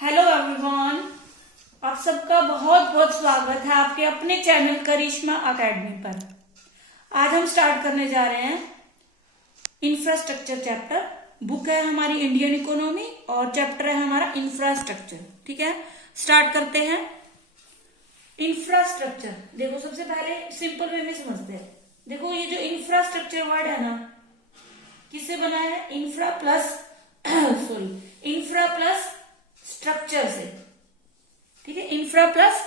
Hello everyone, आप सबका बहुत बहुत स्वागत है आपके अपने चैनल करिश्मा एकेडमी पर। आज हम स्टार्ट करने जा रहे हैं इंफ्रास्ट्रक्चर चैप्टर। बुक है हमारी इंडियन इकोनॉमी और चैप्टर है हमारा इंफ्रास्ट्रक्चर। ठीक है, स्टार्ट करते हैं। इंफ्रास्ट्रक्चर देखो, सबसे पहले सिंपल वे में समझते हैं। देखो, ये जो इंफ्रास्ट्रक्चर वर्ड है ना, किससे बना है? Infra plus infra plus structure से। ठीक है, infra plus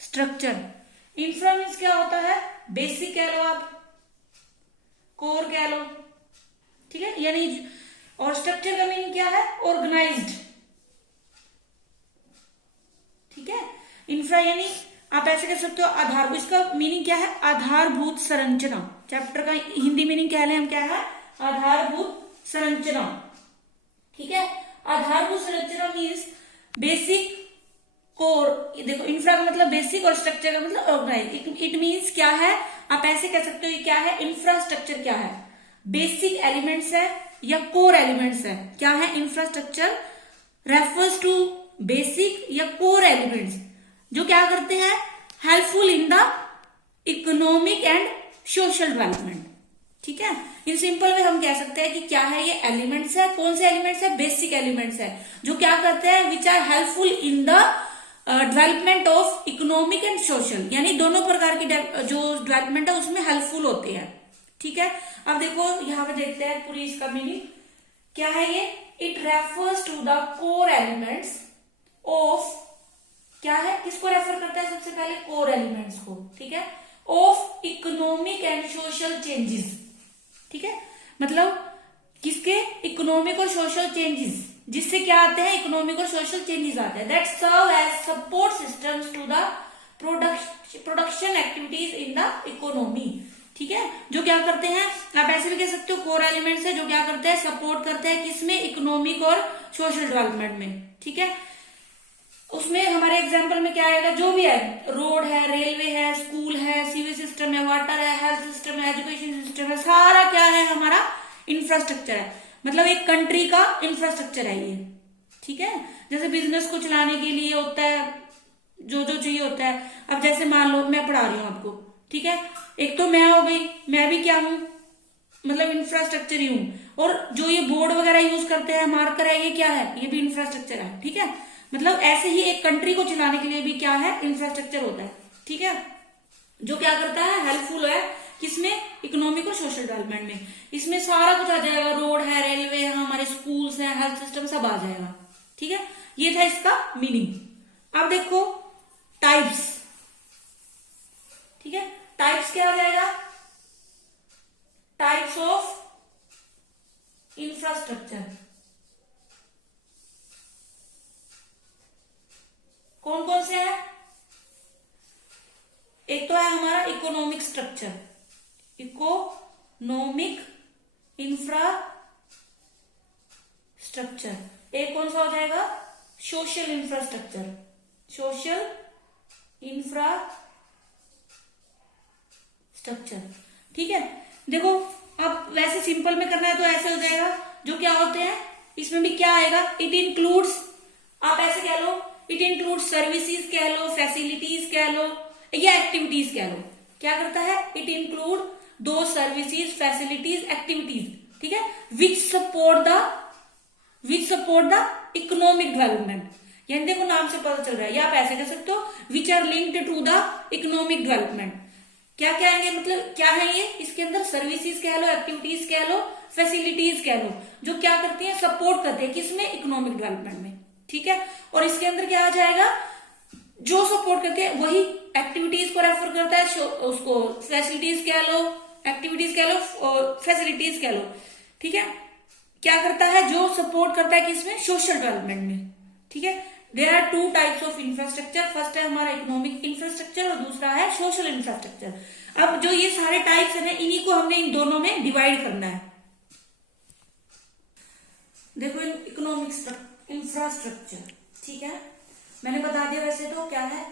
structure. Infra means क्या होता है? बेसिक कह लो आप, कोर कह लो। ठीक है, यानी और स्ट्रक्चर का मीनिंग क्या है? ऑर्गेनाइज्ड। ठीक है, इंफ्रा यानी आप ऐसे कह सकते हो आधार। इसका मीनिंग क्या है? आधारभूत संरचना। चैप्टर का हिंदी मीनिंग क्या है? हम क्या है? आधारभूत संरचना। ठीक है, आधारभूत संरचना मीन्स बेसिक कोर। देखो, इंफ्रा का मतलब बेसिक और स्ट्रक्चर का मतलब ऑर्गेनाइज। इट मीन्स क्या है? आप ऐसे कह सकते हो ये क्या है? इंफ्रास्ट्रक्चर क्या है? बेसिक एलिमेंट्स है या कोर एलिमेंट्स है? क्या है? इंफ्रास्ट्रक्चर रेफर्स टू बेसिक या कोर एलिमेंट्स जो क्या करते हैं? Helpful in the economic and social development. ठीक है, इन सिंपल में हम कह सकते हैं कि क्या है? ये एलिमेंट्स है। कौन से एलिमेंट्स है? बेसिक एलिमेंट्स है जो क्या करते हैं? Which are helpful in the development of economic and social, यानी दोनों प्रकार की जो डेवलपमेंट है उसमें हेल्पफुल होते हैं। ठीक है, अब देखो यहां पे देखते हैं पूरी इसका मीनिंग क्या है। ये it refers to the core elements of, क्या है? किसको रेफर करता है? सबसे पहले कोर एलिमेंट्स को। ठीक है, of economic and social changes. ठीक है, मतलब किसके? इकोनॉमिक और सोशल चेंजेस, जिससे क्या आते हैं? इकोनॉमिक और सोशल चेंजेस आते हैं। That serve as support systems to the production activities in the economy. ठीक है, जो क्या करते हैं? आप ऐसे भी कह सकते हो कोर एलिमेंट्स है जो क्या करते हैं? सपोर्ट करते हैं किसमें? इकोनॉमिक और सोशल डेवलपमेंट में। ठीक है, उसमें हमारे एग्जाम्पल में क्या आएगा? जो भी है, रोड है, रेलवे है, स्कूल है, सीवेज सिस्टम है, वाटर है, हेल्थ सिस्टम है, एजुकेशन सिस्टम है, सारा क्या है? हमारा इंफ्रास्ट्रक्चर है। मतलब एक कंट्री का इंफ्रास्ट्रक्चर है ये। ठीक है, जैसे बिजनेस को चलाने के लिए होता है जो जो चाहिए होता है। अब जैसे मान लो मैं पढ़ा रही हूँ आपको, ठीक है, एक तो मैं हो गई, मैं भी क्या हूँ? मतलब इंफ्रास्ट्रक्चर ही हूँ। और जो ये बोर्ड वगैरह यूज करते हैं, मार्कर है, ये क्या है? ये भी इंफ्रास्ट्रक्चर है। ठीक है, मतलब ऐसे ही एक कंट्री को चलाने के लिए भी क्या है? इंफ्रास्ट्रक्चर होता है। ठीक है, जो क्या करता है? हेल्पफुल है किसमें? इकोनॉमिक और सोशल डेवलपमेंट में। इसमें सारा कुछ आ जाएगा। रोड है, रेलवे है, हमारे स्कूल्स हैं, हेल्थ सिस्टम सब आ जाएगा। ठीक है, ये था इसका मीनिंग। अब देखो टाइप्स। ठीक है, टाइप्स क्या आ जाएगा? Types of infrastructure. कौन कौन से हैं? एक तो है हमारा इकोनॉमिक स्ट्रक्चर, इकोनॉमिक इंफ्रास्ट्रक्चर। एक कौन सा हो जाएगा? Social infrastructure, social infrastructure. ठीक है, देखो अब वैसे सिंपल में करना है तो ऐसे हो जाएगा। जो क्या होते हैं इसमें भी क्या आएगा? इट इंक्लूड्स, आप ऐसे कह लो, इट इंक्लूड सर्विसेज कह लो, फैसिलिटीज कह लो या एक्टिविटीज कह लो। क्या करता है? इट इंक्लूड दो सर्विसेज, फैसिलिटीज, एक्टिविटीज। ठीक है, विच सपोर्ट द इकोनॉमिक डेवलपमेंट। यानी देखो नाम से पता चल रहा है, या आप ऐसे कह सकते हो which are linked to the economic development. क्या क्या आएंगे? मतलब क्या है ये? इसके अंदर सर्विसेज कह लो, एक्टिविटीज कह लो, फैसिलिटीज कह लो, जो क्या करती है? सपोर्ट करते हैं किसमें? इकोनॉमिक डेवलपमेंट में। ठीक है, और इसके अंदर क्या आ जाएगा? जो सपोर्ट करते हैं वही एक्टिविटीज को रेफर करता है, उसको फैसिलिटीज कह लो, एक्टिविटीज कह लो और फैसिलिटीज कह लो। ठीक है, क्या करता है? जो सपोर्ट करता है किसमें? सोशल डेवलपमेंट में। ठीक है, there are two types of infrastructure. First है हमारा इकोनॉमिक इंफ्रास्ट्रक्चर और दूसरा है सोशल इंफ्रास्ट्रक्चर। अब जो ये सारे टाइप्स है ना, इन्हीं को हमने इन दोनों में डिवाइड करना है। देखो इकोनॉमिक इंफ्रास्ट्रक्चर, ठीक है, मैंने बता दिया। वैसे तो क्या है?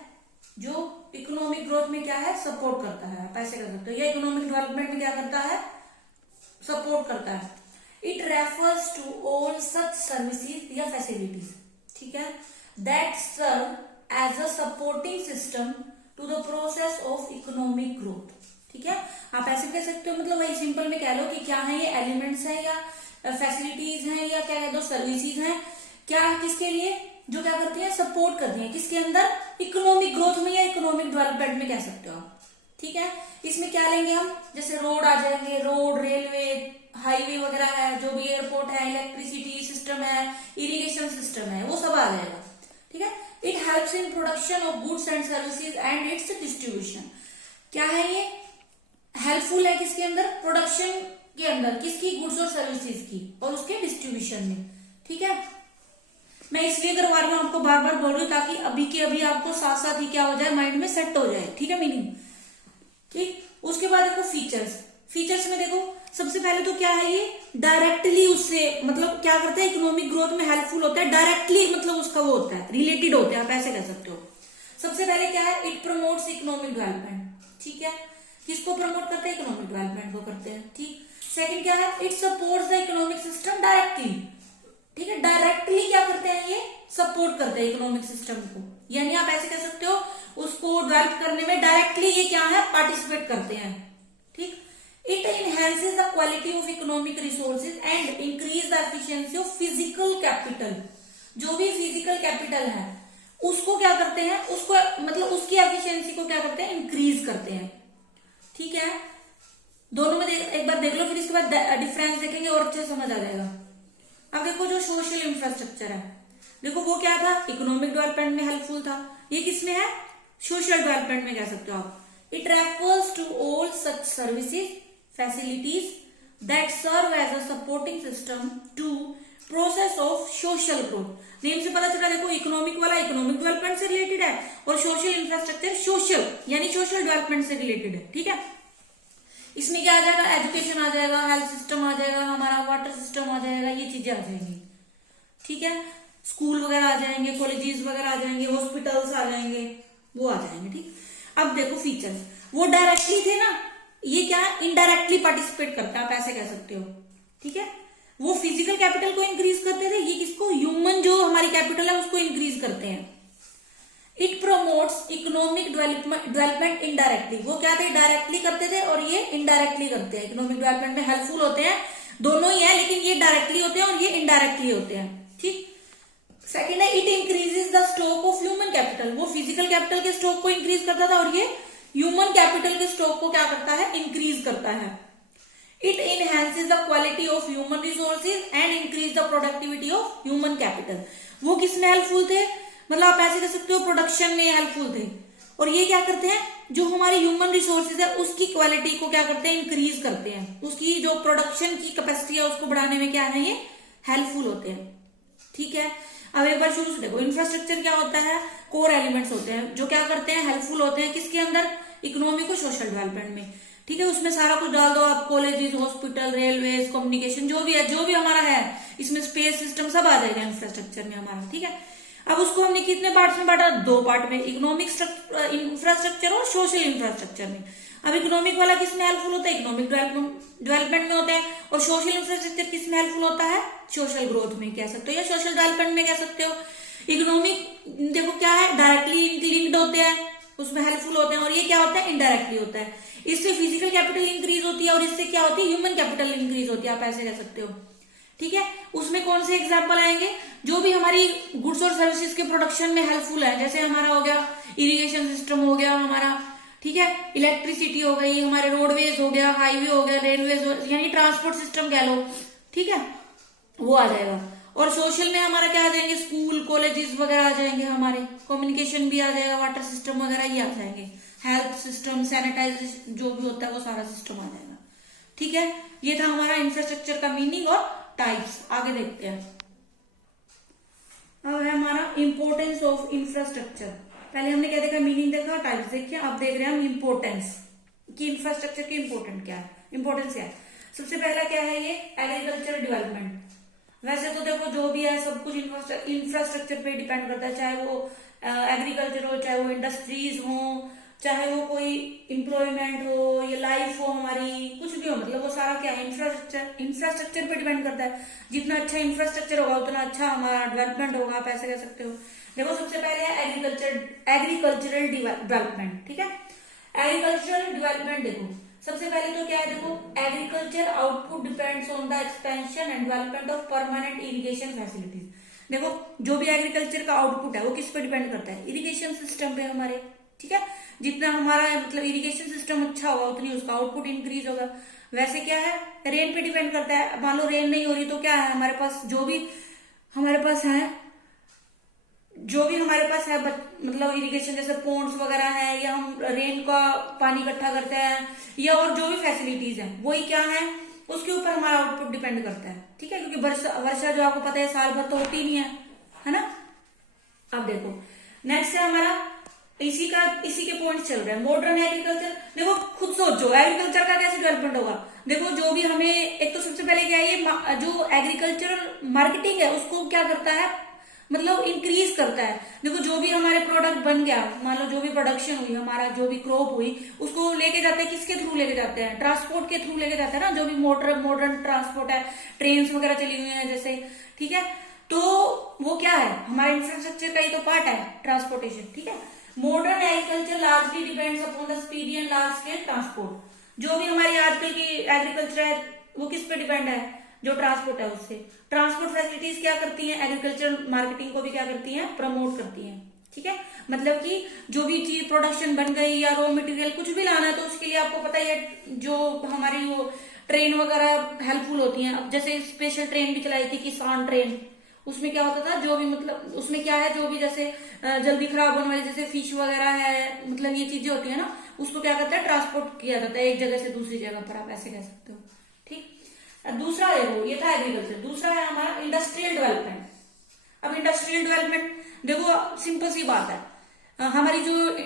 जो इकोनॉमिक ग्रोथ में क्या है? सपोर्ट करता है, आप ऐसे कर सकते हो। या इकोनॉमिक डेवलपमेंट में क्या करता है? सपोर्ट करता है। It refers to all such services या फैसिलिटीज। ठीक है, that serve as a supporting system to the process of economic growth. ठीक है, आप ऐसे कह सकते हो, मतलब वही सिंपल में कह लो कि क्या है ये, एलिमेंट्स है या फैसिलिटीज हैं या क्या कह दो सर्विसेज हैं, क्या किसके लिए, जो क्या करती है, सपोर्ट करती है किसके अंदर, इकोनॉमिक ग्रोथ में या इकोनॉमिक डेवलपमेंट में कह सकते हो आप। ठीक है, इसमें क्या लेंगे हम, जैसे रोड आ जाएंगे, रोड, रेलवे, हाईवे वगैरह है, जो भी एयरपोर्ट है, इलेक्ट्रिसिटी सिस्टम है, इरिगेशन सिस्टम है, वो सब आ जाएगा। ठीक है, it helps in production of goods and services and it's distribution. क्या है ये, हेल्पफुल है किसके अंदर, प्रोडक्शन के अंदर, किसकी, गुड्स और सर्विसेज की, और उसके डिस्ट्रीब्यूशन में। ठीक है, मैं इसलिए करवा रही हूँ, आपको बार बार बोल रही हूँ ताकि अभी के अभी आपको साथ साथ ही क्या हो जाए, माइंड में सेट हो जाए। ठीक है, मीनिंग। ठीक, उसके बाद देखो फीचर्स। फीचर्स में देखो सबसे पहले तो क्या है, ये डायरेक्टली उससे मतलब क्या करता है, इकोनॉमिक ग्रोथ में हेल्पफुल होता है, डायरेक्टली मतलब उसका वो होता है, रिलेटेड होते हैं, आप ऐसे कह सकते हो। सबसे पहले क्या है, इट प्रमोट्स इकोनॉमिक डेवलपमेंट। ठीक है, किसको प्रमोट करते हैं, इकोनॉमिक डेवलपमेंट को करते हैं। ठीक, सेकंड क्या है, it supports the economic system directly. ठीक है, डायरेक्टली क्या करते हैं, ये सपोर्ट करते हैं इकोनॉमिक सिस्टम को, यानी आप ऐसे कह सकते हो उसको डेवलप करने में डायरेक्टली ये क्या है, पार्टिसिपेट करते हैं। ठीक, it enhances the quality of economic resources and increase the efficiency of physical capital. जो भी फिजिकल कैपिटल है उसको क्या करते हैं, उसको मतलब उसकी एफिशिएंसी को क्या करते हैं, इंक्रीज करते हैं। ठीक है, दोनों में एक बार देख लो, फिर इसके बाद डिफरेंस देखेंगे और अच्छे समझ आ जाएगा। अब देखो जो सोशल इंफ्रास्ट्रक्चर है, देखो वो क्या था, इकोनॉमिक डेवलपमेंट में हेल्पफुल था, ये किसमें है, सोशल डेवलपमेंट में कह सकते हो आप। It refers to all such services facilities that serve as a supporting system to process of social growth. Name से पता चला, देखो इकोनॉमिक वाला इकोनॉमिक डेवलपमेंट से रिलेटेड है और सोशल इंफ्रास्ट्रक्चर सोशल यानी सोशल डेवलपमेंट से रिलेटेड है। ठीक है, इसमें क्या आ जाएगा, एजुकेशन आ जाएगा, हेल्थ सिस्टम आ जाएगा, हमारा वाटर सिस्टम आ जाएगा, ये चीजें आ जाएंगी। ठीक है, स्कूल वगैरह आ जाएंगे, कॉलेजेस वगैरह आ जाएंगे, हॉस्पिटल्स आ जाएंगे, वो आ जाएंगे। ठीक, अब देखो फीचर्स, वो डायरेक्टली थे ना, ये क्या इनडायरेक्टली पार्टिसिपेट करता है, आप ऐसे कह सकते हो। ठीक है, वो फिजिकल कैपिटल को इंक्रीज करते थे, ये किसको, ह्यूमन जो हमारी कैपिटल है उसको इंक्रीज करते हैं। It promotes economic development indirectly, वो क्या थे, डायरेक्टली करते थे और ये इनडायरेक्टली करते हैं, इकोनॉमिक डेवलपमेंट में हेल्पफुल होते हैं, दोनों ही है, लेकिन ये डायरेक्टली होते हैं और ये इनडायरेक्टली होते हैं। ठीक, सेकंड है it increases the stock of human capital, वो फिजिकल कैपिटल के स्टॉक को इंक्रीज करता था और ये ह्यूमन कैपिटल के स्टॉक को क्या करता है, इंक्रीज करता है। It enhances the quality of human resources and increase the productivity of human capital, वो किसमें हेल्पफुल थे, मतलब आप ऐसे कह सकते हो प्रोडक्शन में हेल्पफुल थे, और ये क्या करते हैं, जो हमारी ह्यूमन रिसोर्सेज है उसकी क्वालिटी को क्या करते हैं, इंक्रीज करते हैं, उसकी जो प्रोडक्शन की कैपेसिटी है उसको बढ़ाने में क्या है, ये हेल्पफुल होते हैं। ठीक है, अब एक बार शुरू से देखो, इंफ्रास्ट्रक्चर क्या होता है, कोर एलिमेंट्स होते हैं जो क्या करते हैं, हेल्पफुल होते हैं किसके अंदर, इकोनॉमिक और सोशल डेवलपमेंट में। ठीक है, उसमें सारा कुछ डाल दो आप, कॉलेजेस, हॉस्पिटल, रेलवे, कम्युनिकेशन, जो भी है, जो भी हमारा है, इसमें स्पेस सिस्टम सब आ जाएगा इंफ्रास्ट्रक्चर में हमारा। ठीक है, अब उसको हमने कितने पार्ट्स में बांटा, दो पार्ट में, इकोनॉमिक इंफ्रास्ट्रक्चर और सोशल इंफ्रास्ट्रक्चर में। अब इकोनॉमिक वाला किसमें हेल्पफुल होता है, इकोनॉमिक डेवलपमेंट में होता है, और सोशल इंफ्रास्ट्रक्चर किसमें हेल्पफुल होता है, सोशल ग्रोथ में कह सकते हो या सोशल डेवलपमेंट में कह सकते हो। इकोनॉमिक देखो क्या है, डायरेक्टली लिंक्ड होते हैं, उसमें हेल्पफुल होते हैं, और ये क्या होता है, इनडायरेक्टली होता है, इससे फिजिकल कैपिटल इंक्रीज होती है और इससे क्या होती है, ह्यूमन कैपिटल इंक्रीज होती है, आप ऐसे कह सकते हो। ठीक है, उसमें कौन से एग्जाम्पल आएंगे, जो भी हमारी गुड्स और सर्विसेज के प्रोडक्शन में हेल्पफुल है, जैसे हमारा हो गया इरिगेशन सिस्टम हो गया हमारा, ठीक है, इलेक्ट्रिसिटी हो गई, हमारे रोडवेज हो गया, हाईवे हो गया, रेलवेज यानी ट्रांसपोर्ट सिस्टम कह लो। ठीक है, वो आ जाएगा। और सोशल में हमारा क्या आ जाएंगे, स्कूल, कॉलेजेस वगैरह आ जाएंगे, हमारे कम्युनिकेशन भी आ जाएगा, वाटर सिस्टम वगैरह ये आ जाएंगे, हेल्थ सिस्टम, सैनिटाइजेशन जो भी होता है वो सारा सिस्टम आ जाएगा। ठीक है, ये था हमारा इंफ्रास्ट्रक्चर का मीनिंग और टाइप्स। आगे देखते हैं, अब है हमारा इंपोर्टेंस ऑफ इंफ्रास्ट्रक्चर। पहले हमने क्या देखा, मीनिंग देखा, टाइप्स देखिए, अब देख रहे हैं हम इंपोर्टेंस कि इंफ्रास्ट्रक्चर की इंपोर्टेंट क्या है, इंपोर्टेंस क्या है। सबसे पहला क्या है, ये एग्रीकल्चर डेवलपमेंट। वैसे तो देखो जो भी है सब कुछ इंफ्रास्ट्रक्चर पे डिपेंड करता है, चाहे वो एग्रीकल्चर हो, चाहे वो इंडस्ट्रीज हो, चाहे वो कोई एम्प्लॉयमेंट हो या लाइफ हो हमारी, कुछ भी हो, मतलब वो सारा क्या है, इंफ्रास्ट्रक्चर पे डिपेंड करता है। जितना अच्छा इंफ्रास्ट्रक्चर होगा उतना अच्छा हमारा डेवलपमेंट होगा, आप ऐसे कह सकते हो। देखो सबसे पहले है एग्रीकल्चरल डेवलपमेंट, ठीक है। एग्रीकल्चरल डेवलपमेंट देखो सबसे पहले तो क्या है, देखो agriculture output depends on the expansion and development of permanent irrigation facilities. देखो जो भी एग्रीकल्चर का आउटपुट है वो किस पे डिपेंड करता है, इरिगेशन सिस्टम पे हमारे, ठीक है। जितना हमारा मतलब इरिगेशन सिस्टम अच्छा होगा उतनी उसका आउटपुट इंक्रीज होगा। वैसे क्या है, रेन पे डिपेंड करता है। मान लो रेन नहीं हो रही तो क्या है, हमारे पास जो भी हमारे पास है मतलब इरिगेशन जैसे पोन्ड्स वगैरह है, या हम रेन का पानी इकट्ठा करते हैं, या और जो भी फैसिलिटीज है वही क्या है, उसके ऊपर हमारा आउटपुट डिपेंड करता है, ठीक है। क्योंकि वर्षा जो आपको पता है साल भर तो होती नहीं है ना। अब देखो नेक्स्ट है हमारा, इसी के पॉइंट चल रहा है मॉडर्न एग्रीकल्चर। देखो खुद सोचो एग्रीकल्चर का कैसे डेवलपमेंट होगा। देखो जो भी हमें, एक तो सबसे पहले क्या है, ये जो एग्रीकल्चरल मार्केटिंग है उसको क्या करता है, मतलब इंक्रीज करता है। देखो जो भी हमारे प्रोडक्ट बन गया, मान लो जो भी प्रोडक्शन हुई हमारा, जो भी क्रॉप हुई, उसको लेके जाते हैं, किसके थ्रू लेके जाते हैं, ट्रांसपोर्ट के थ्रू लेके जाते हैं ना। जो भी मॉडर्न ट्रांसपोर्ट है, ट्रेन वगैरह चली हुई है जैसे, ठीक है। तो वो क्या है, हमारे इंफ्रास्ट्रक्चर का ही तो पार्ट है ट्रांसपोर्टेशन, ठीक है। Modern agriculture largely depends upon the speedy and large scale transport. जो भी हमारी आजकल की एग्रीकल्चर है वो किस पे डिपेंड है, जो ट्रांसपोर्ट है उससे। ट्रांसपोर्ट फैसिलिटीज क्या करती हैं, एग्रीकल्चर मार्केटिंग को भी क्या करती हैं, प्रमोट करती हैं, ठीक है। मतलब कि जो भी चीज प्रोडक्शन बन गई या रॉ मटेरियल कुछ भी लाना है तो उसके लिए आपको पता ही है, जो हमारी वो ट्रेन वगैरह हेल्पफुल होती हैं। अब जैसे स्पेशल ट्रेन भी चलाई थी किसान ट्रेन, उसमें क्या होता था, जो भी मतलब उसमें क्या है, जो भी जैसे जल्दी खराब होने वाली जैसे फिश वगैरह है, मतलब ये चीजें होती है ना, उसको क्या करता है, ट्रांसपोर्ट किया जाता है एक जगह से दूसरी जगह पर, आप ऐसे कह सकते हो, ठीक। दूसरा देखो, ये था एग्रीकल्चर। दूसरा है हमारा इंडस्ट्रियल डेवलपमेंट। अब इंडस्ट्रियल डेवलपमेंट देखो सिंपल सी बात है, हमारी जो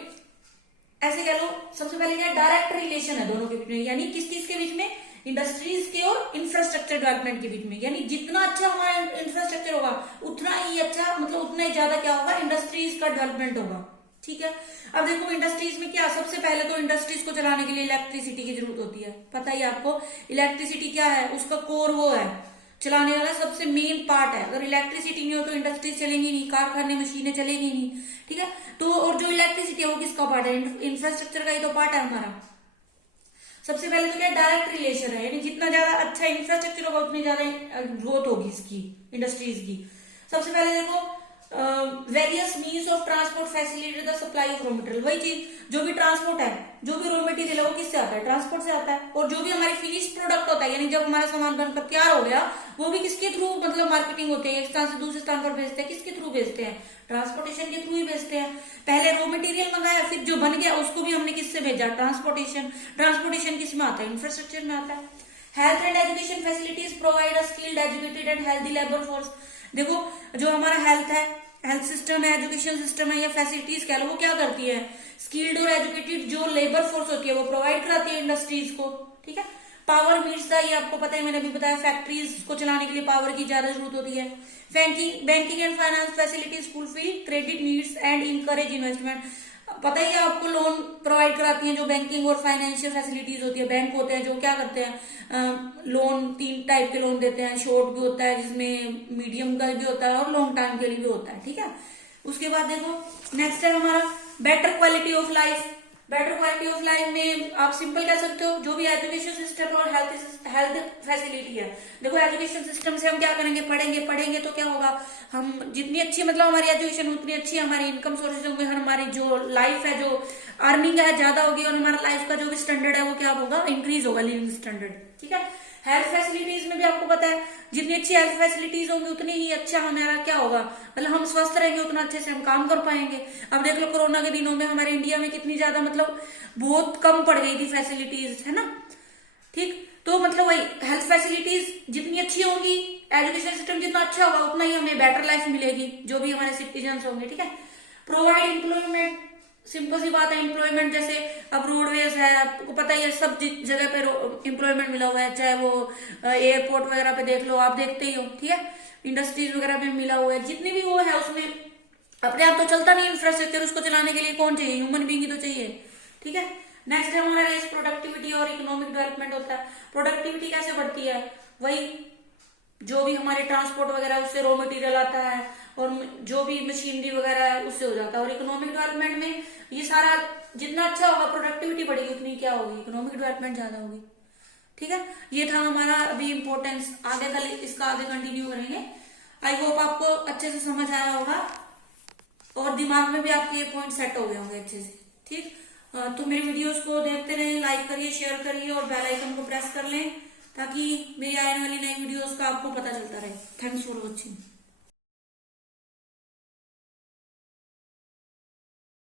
ऐसे कह लो, सबसे पहले क्या डायरेक्ट रिलेशन है दोनों के बीच में, यानी किस चीज के बीच में, इंडस्ट्रीज के और इंफ्रास्ट्रक्चर डेवलपमेंट के बीच में। यानी जितना अच्छा हमारा इंफ्रास्ट्रक्चर होगा उतना ही अच्छा, मतलब उतना ही ज्यादा क्या होगा, इंडस्ट्रीज का डेवलपमेंट होगा, ठीक है। अब देखो इंडस्ट्रीज में क्या, सबसे पहले तो इंडस्ट्रीज को चलाने के लिए इलेक्ट्रिसिटी की जरूरत होती है, पता ही आपको। इलेक्ट्रिसिटी क्या है, उसका कोर वो है, चलाने वाला सबसे मेन पार्ट है। अगर इलेक्ट्रिसिटी नहीं हो तो इंडस्ट्रीज चलेंगी नहीं, कारखाने मशीनें चलेंगी नहीं, ठीक है। तो और जो इलेक्ट्रिसिटी है वो किसका पार्ट है, इंफ्रास्ट्रक्चर का ही तो पार्ट है हमारा। सबसे पहले तो क्या डायरेक्ट रिलेशन है, यानी जितना ज्यादा अच्छा इंफ्रास्ट्रक्चर होगा उतनी ज्यादा ग्रोथ होगी इसकी, इंडस्ट्रीज की। सबसे पहले देखो various means of transport facilitate the supply of raw material. वही चीज, जो भी ट्रांसपोर्ट है, जो भी रॉ मटेरियल है वो किससे आता है, ट्रांसपोर्ट से आता है। और जो भी हमारी फिनिश प्रोडक्ट होता है, यानी जब हमारा सामान बनकर तैयार हो गया, वो भी किसके थ्रू मतलब मार्केटिंग होती है, एक स्थान से दूसरे स्थान पर भेजते हैं, किसके थ्रू भेजते हैं, ट्रांसपोर्टेशन के थ्रू ही भेजते हैं। पहले रॉ मटेरियल मंगाया, फिर जो बन गया उसको भी हमने किससे भेजा, ट्रांसपोर्टेशन। ट्रांसपोर्टेशन किस में आता है, इंफ्रास्ट्रक्चर में आता है। Health and education facilities provide a skilled educated and healthy labour force. देखो जो हमारा हेल्थ सिस्टम है, एजुकेशन सिस्टम है, या फैसिलिटीज कह लो, वो क्या करती है, स्किल्ड और एजुकेटेड जो लेबर फोर्स होती है वो प्रोवाइड कराती है इंडस्ट्रीज को, ठीक है। पावर मीट्स द, ये आपको पता है, मैंने अभी बताया, फैक्ट्रीज को चलाने के लिए पावर की ज्यादा जरूरत होती है। Banking and finance facilities fulfil credit needs and encourage investment. पता ही है आपको, लोन प्रोवाइड कराती हैं जो बैंकिंग और फाइनेंशियल फैसिलिटीज होती है। बैंक होते हैं जो क्या करते हैं, लोन 3 टाइप के लोन देते हैं, शॉर्ट भी होता है जिसमें मीडियम का भी होता है और लॉन्ग टाइम के लिए भी होता है, ठीक है। उसके बाद देखो नेक्स्ट है हमारा better quality of life. Better quality of life में आप सिंपल कह सकते हो, जो भी एजुकेशन सिस्टम और हेल्थ फैसिलिटी है। देखो एजुकेशन सिस्टम से हम क्या करेंगे, पढ़ेंगे तो क्या होगा, हम जितनी अच्छी मतलब हमारी एजुकेशन उतनी अच्छी हमारी इनकम सोर्सेज होंगे, हमारी जो लाइफ है, जो अर्निंग है ज्यादा होगी, और हमारा लाइफ का जो भी स्टैंडर्ड है वो क्या होगा, इंक्रीज होगा, लिविंग स्टैंडर्ड, ठीक है। हेल्थ फैसिलिटीज में भी आपको पता है, जितनी अच्छी हेल्थ फैसिलिटीज होंगी उतनी ही अच्छा हमारा क्या होगा, मतलब हम स्वस्थ रहेंगे, उतना अच्छे से हम काम कर पाएंगे। अब देख लो कोरोना के दिनों में हमारे इंडिया में कितनी ज्यादा मतलब बहुत कम पड़ गई थी फैसिलिटीज, है ना, ठीक। तो मतलब वही हेल्थ फैसिलिटीज जितनी अच्छी होंगी, एजुकेशन सिस्टम जितना अच्छा होगा, उतना ही हमें बेटर लाइफ मिलेगी, जो भी हमारे सिटीजन होंगे, ठीक है। प्रोवाइड एम्प्लॉयमेंट, सिंपल सी बात है, एम्प्लॉयमेंट जैसे अब रोडवेज है, आपको पता ही है, सब जगह पे एम्प्लॉयमेंट मिला हुआ है, चाहे वो एयरपोर्ट वगैरह पे देख लो, आप देखते ही हो, ठीक है। इंडस्ट्रीज वगैरह में मिला हुआ है, जितनी भी वो है उसमें अपने आप तो चलता नहीं इंफ्रास्ट्रक्चर, उसको चलाने के लिए कौन चाहिए, ह्यूमन बीइंग ही तो चाहिए, ठीक है। नेक्स्ट हमारा गाइस प्रोडक्टिविटी और इकोनॉमिक डेवलपमेंट होता है। प्रोडक्टिविटी कैसे बढ़ती है, वही जो भी हमारे ट्रांसपोर्ट वगैरह है उससे रॉ मटेरियल आता है और जो भी मशीनरी वगैरह है उससे हो जाता है। और इकोनॉमिक डेवलपमेंट में ये सारा जितना अच्छा होगा प्रोडक्टिविटी बढ़ेगी उतनी क्या होगी, इकोनॉमिक डेवलपमेंट ज्यादा होगी। ठीक है, ये था हमारा अभी इम्पोर्टेंस। आगे कल इसका आगे कंटिन्यू करेंगे। आई होप आपको अच्छे से समझ आया होगा और दिमाग में भी आपके ये पॉइंट सेट हो गए होंगे अच्छे से। ठीक, तो मेरी वीडियोस को देखते रहें, लाइक करिए, शेयर करिए और बेल आइकन को प्रेस कर लें ताकि मेरी आने वाली नई वीडियोस का आपको पता चलता रहे। Thanks for watching.